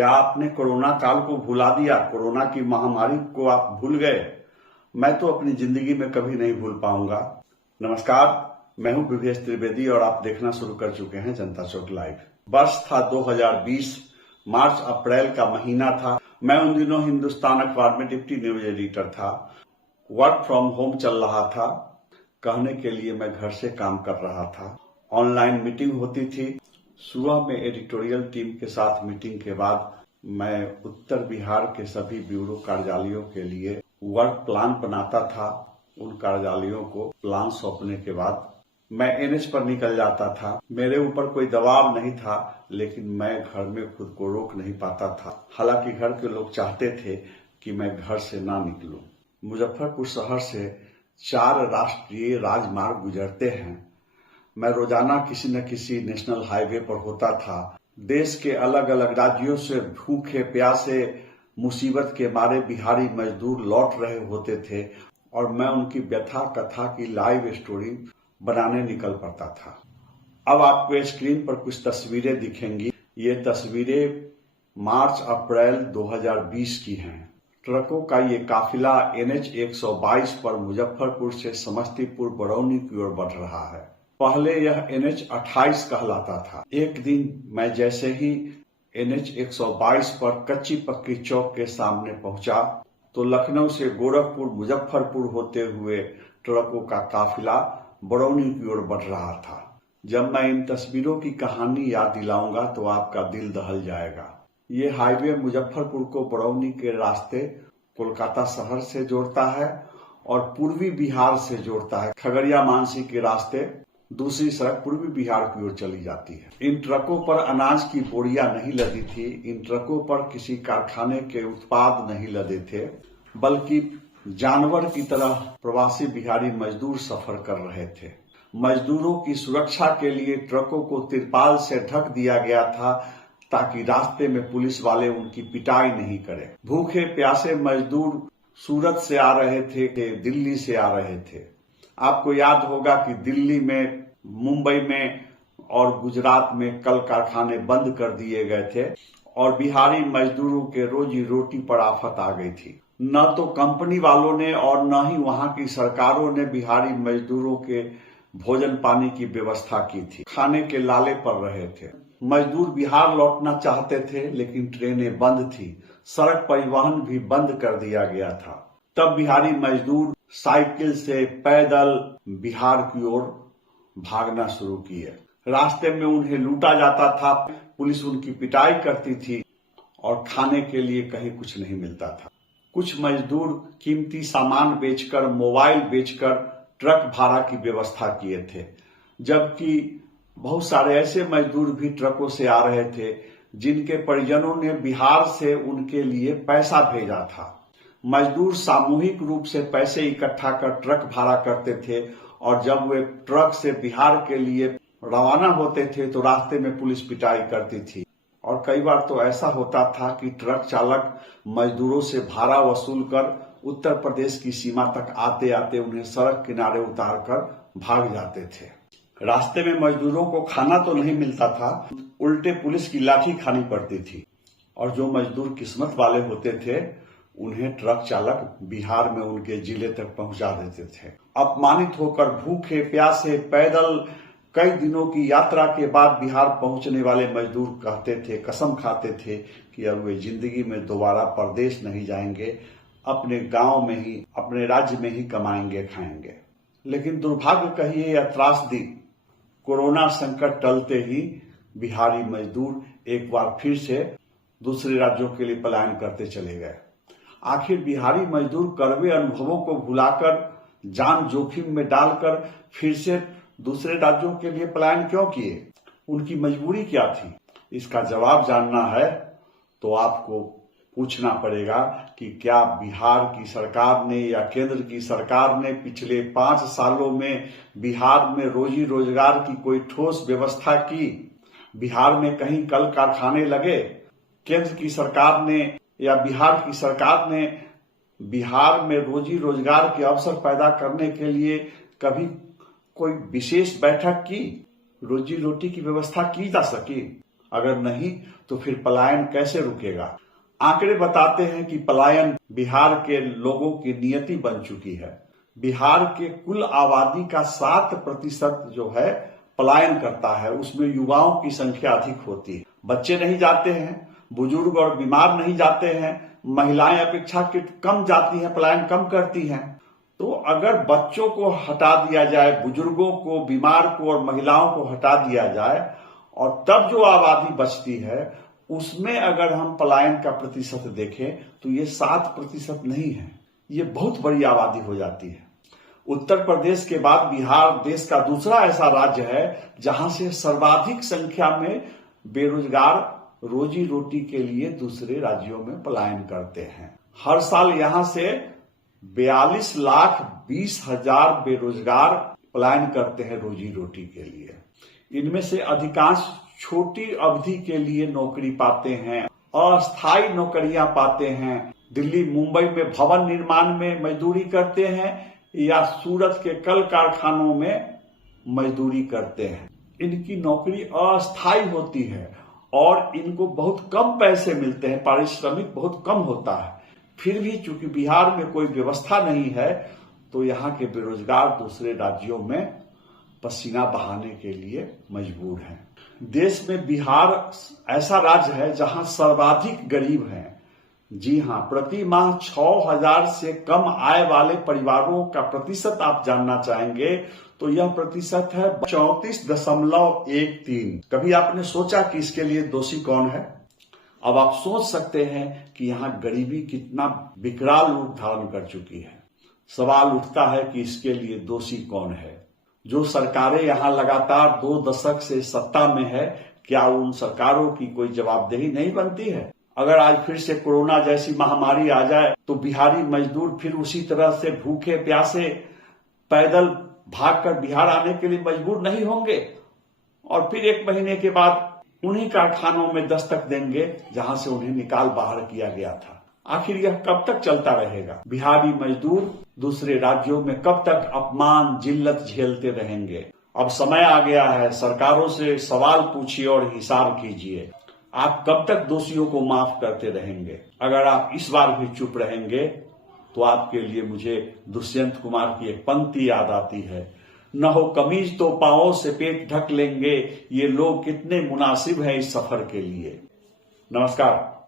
क्या आपने कोरोना काल को भुला दिया? कोरोना की महामारी को आप भूल गए? मैं तो अपनी जिंदगी में कभी नहीं भूल पाऊंगा। नमस्कार, मैं हूं विवेश त्रिवेदी और आप देखना शुरू कर चुके हैं जनता चौक लाइव। वर्ष था 2020, मार्च अप्रैल का महीना था। मैं उन दिनों हिंदुस्तान अखबार में डिप्टी न्यूज एडिटर था। वर्क फ्रॉम होम चल रहा था। कहने के लिए मैं घर से काम कर रहा था। ऑनलाइन मीटिंग होती थी। सुबह में एडिटोरियल टीम के साथ मीटिंग के बाद मैं उत्तर बिहार के सभी ब्यूरो कार्यालयों के लिए वर्क प्लान बनाता था। उन कार्यालयों को प्लान सौंपने के बाद मैं एनएच पर निकल जाता था। मेरे ऊपर कोई दबाव नहीं था, लेकिन मैं घर में खुद को रोक नहीं पाता था। हालांकि घर के लोग चाहते थे कि मैं घर से ना निकलूं। मुजफ्फरपुर शहर से 4 राष्ट्रीय राजमार्ग गुजरते हैं। मैं रोजाना किसी न किसी नेशनल हाईवे पर होता था। देश के अलग अलग राज्यों से भूखे प्यासे मुसीबत के मारे बिहारी मजदूर लौट रहे होते थे और मैं उनकी व्यथा कथा की लाइव स्टोरी बनाने निकल पड़ता था। अब आपको स्क्रीन पर कुछ तस्वीरें दिखेंगी। ये तस्वीरें मार्च अप्रैल 2020 की हैं। ट्रकों का ये काफिला NH 122 पर मुजफ्फरपुर से समस्तीपुर बरौनी की ओर बढ़ रहा है। पहले यह NH 28 कहलाता था। एक दिन मैं जैसे ही NH 122 पर कच्ची पक्की चौक के सामने पहुंचा तो लखनऊ से गोरखपुर मुजफ्फरपुर होते हुए ट्रकों का काफिला बरौनी की ओर बढ़ रहा था। जब मैं इन तस्वीरों की कहानी याद दिलाऊंगा तो आपका दिल दहल जाएगा। ये हाईवे मुजफ्फरपुर को बरौनी के रास्ते कोलकाता शहर से जोड़ता है और पूर्वी बिहार से जोड़ता है। खगड़िया मानसी के रास्ते दूसरी सड़क पूर्वी बिहार की ओर चली जाती है। इन ट्रकों पर अनाज की बोरियां नहीं लदी थी। इन ट्रकों पर किसी कारखाने के उत्पाद नहीं लदे थे, बल्कि जानवर की तरह प्रवासी बिहारी मजदूर सफर कर रहे थे। मजदूरों की सुरक्षा के लिए ट्रकों को तिरपाल से ढक दिया गया था ताकि रास्ते में पुलिस वाले उनकी पिटाई नहीं करें। भूखे प्यासे मजदूर सूरत से आ रहे थे, दिल्ली से आ रहे थे। आपको याद होगा कि दिल्ली में, मुंबई में और गुजरात में कल कारखाने बंद कर दिए गए थे और बिहारी मजदूरों के रोजी रोटी पर आफत आ गई थी। न तो कंपनी वालों ने और न ही वहां की सरकारों ने बिहारी मजदूरों के भोजन पानी की व्यवस्था की थी। खाने के लाले पड़ रहे थे। मजदूर बिहार लौटना चाहते थे, लेकिन ट्रेनें बंद थी। सड़क परिवहन भी बंद कर दिया गया था। तब बिहारी मजदूर साइकिल से पैदल बिहार की ओर भागना शुरू किए। रास्ते में उन्हें लूटा जाता था, पुलिस उनकी पिटाई करती थी और खाने के लिए कहीं कुछ नहीं मिलता था। कुछ मजदूर कीमती सामान बेचकर, मोबाइल बेचकर ट्रक भाड़ा की व्यवस्था किए थे, जबकि बहुत सारे ऐसे मजदूर भी ट्रकों से आ रहे थे जिनके परिजनों ने बिहार से उनके लिए पैसा भेजा था। मजदूर सामूहिक रूप से पैसे इकट्ठा कर ट्रक भाड़ा करते थे और जब वे ट्रक से बिहार के लिए रवाना होते थे तो रास्ते में पुलिस पिटाई करती थी। और कई बार तो ऐसा होता था कि ट्रक चालक मजदूरों से भाड़ा वसूल कर उत्तर प्रदेश की सीमा तक आते आते उन्हें सड़क किनारे उतार कर भाग जाते थे। रास्ते में मजदूरों को खाना तो नहीं मिलता था, उल्टे पुलिस की लाठी खानी पड़ती थी और जो मजदूर किस्मत वाले होते थे उन्हें ट्रक चालक बिहार में उनके जिले तक पहुंचा देते थे। अपमानित होकर भूखे प्यासे पैदल कई दिनों की यात्रा के बाद बिहार पहुंचने वाले मजदूर कहते थे, कसम खाते थे कि अब वे जिंदगी में दोबारा परदेश नहीं जाएंगे, अपने गांव में ही, अपने राज्य में ही कमाएंगे खाएंगे। लेकिन दुर्भाग्य कहिए या त्रासदी, कोरोना संकट टलते ही बिहारी मजदूर एक बार फिर से दूसरे राज्यों के लिए पलायन करते चले गए। आखिर बिहारी मजदूर कड़वे अनुभवों को भुलाकर, जान जोखिम में डालकर फिर से दूसरे राज्यों के लिए पलायन क्यों किए? उनकी मजबूरी क्या थी? इसका जवाब जानना है तो आपको पूछना पड़ेगा कि क्या बिहार की सरकार ने या केंद्र की सरकार ने पिछले 5 सालों में बिहार में रोजी रोजगार की कोई ठोस व्यवस्था की? बिहार में कहीं कल कारखाने लगे? केंद्र की सरकार ने या बिहार की सरकार ने बिहार में रोजी रोजगार के अवसर पैदा करने के लिए कभी कोई विशेष बैठक की? रोजी रोटी की व्यवस्था की जा सकी? अगर नहीं तो फिर पलायन कैसे रुकेगा। आंकड़े बताते हैं कि पलायन बिहार के लोगों की नियति बन चुकी है। बिहार के कुल आबादी का 7% जो है पलायन करता है, उसमें युवाओं की संख्या अधिक होती है। बच्चे नहीं जाते हैं, बुजुर्ग और बीमार नहीं जाते हैं, महिलाएं अपेक्षाकृत कम जाती हैं, पलायन कम करती हैं। तो अगर बच्चों को हटा दिया जाए, बुजुर्गों को, बीमार को और महिलाओं को हटा दिया जाए और तब जो आबादी बचती है उसमें अगर हम पलायन का प्रतिशत देखें तो ये 7% नहीं है, ये बहुत बड़ी आबादी हो जाती है। उत्तर प्रदेश के बाद बिहार देश का दूसरा ऐसा राज्य है जहां से सर्वाधिक संख्या में बेरोजगार रोजी रोटी के लिए दूसरे राज्यों में पलायन करते हैं। हर साल यहां से 42,20,000 बेरोजगार पलायन करते हैं रोजी रोटी के लिए। इनमें से अधिकांश छोटी अवधि के लिए नौकरी पाते हैं, अस्थायी नौकरियां पाते हैं, दिल्ली मुंबई में भवन निर्माण में मजदूरी करते हैं या सूरत के कल कारखानों में मजदूरी करते हैं। इनकी नौकरी अस्थायी होती है और इनको बहुत कम पैसे मिलते हैं, पारिश्रमिक बहुत कम होता है। फिर भी चूंकि बिहार में कोई व्यवस्था नहीं है तो यहाँ के बेरोजगार दूसरे राज्यों में पसीना बहाने के लिए मजबूर हैं। देश में बिहार ऐसा राज्य है जहां सर्वाधिक गरीब हैं। जी हां, प्रति माह 6,000 से कम आय वाले परिवारों का प्रतिशत आप जानना चाहेंगे तो यह प्रतिशत है 34.13। कभी आपने सोचा कि इसके लिए दोषी कौन है? अब आप सोच सकते हैं कि यहाँ गरीबी कितना विकराल रूप धारण कर चुकी है। सवाल उठता है कि इसके लिए दोषी कौन है? जो सरकारें यहाँ लगातार 2 दशक से सत्ता में है, क्या उन सरकारों की कोई जवाबदेही नहीं बनती है? अगर आज फिर से कोरोना जैसी महामारी आ जाए तो बिहारी मजदूर फिर उसी तरह से भूखे प्यासे पैदल भागकर बिहार आने के लिए मजबूर नहीं होंगे और फिर 1 महीने के बाद उन्हीं कारखानों में दस्तक देंगे जहां से उन्हें निकाल बाहर किया गया था। आखिर यह कब तक चलता रहेगा? बिहारी मजदूर दूसरे राज्यों में कब तक अपमान जिल्लत झेलते रहेंगे? अब समय आ गया है, सरकारों से सवाल पूछिए और हिसाब कीजिए। आप कब तक दोषियों को माफ करते रहेंगे? अगर आप इस बार भी चुप रहेंगे तो आपके लिए मुझे दुष्यंत कुमार की एक पंक्ति याद आती है, न हो कमीज तो पांवों से पेट ढक लेंगे, ये लोग कितने मुनासिब हैं इस सफर के लिए। नमस्कार।